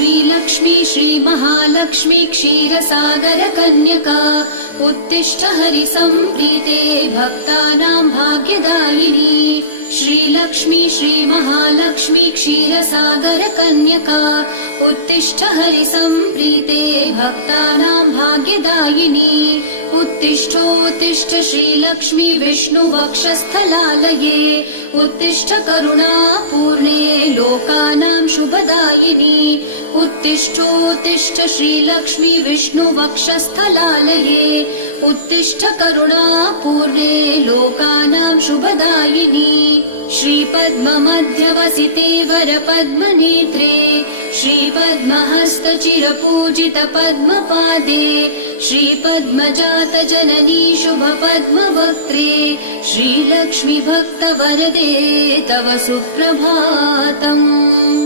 श्रीलक्ष्मी श्रीमहालक्ष्मी क्षीरसागरकन्यका उत्तिष्ठ हरिसम्प्रीते भक्तानां भाग्यदायिनी। श्रीलक्ष्मी श्रीमहालक्ष्मी क्षीरसागरकन्यका उत्तिष्ठ हरिसम्प्रीते भक्तानां भाग्यदायिनी। उत्तिष्ठोत्तिष्ठ श्रीलक्ष्मी विष्णुवक्षस्थलालये उत्तिष्ठ करुणापूर्णे लोकानां शुभदायिनी। उत्तिष्ठोत्तिष्ठ श्रीलक्ष्मी विष्णुवक्षस्थलालये उत्तिष्ठ करुणापूर्णे लोकानां शुभदायिनी। श्रीपद्ममध्यवसिते वरपद्मनेत्रे श्रीपद्महस्तचिरपूजित पद्मपादे श्रीपद्मजातजननी शुभपद्मवक्त्रे श्रीलक्ष्मी भक्तवरदे तव सुप्रभातम्।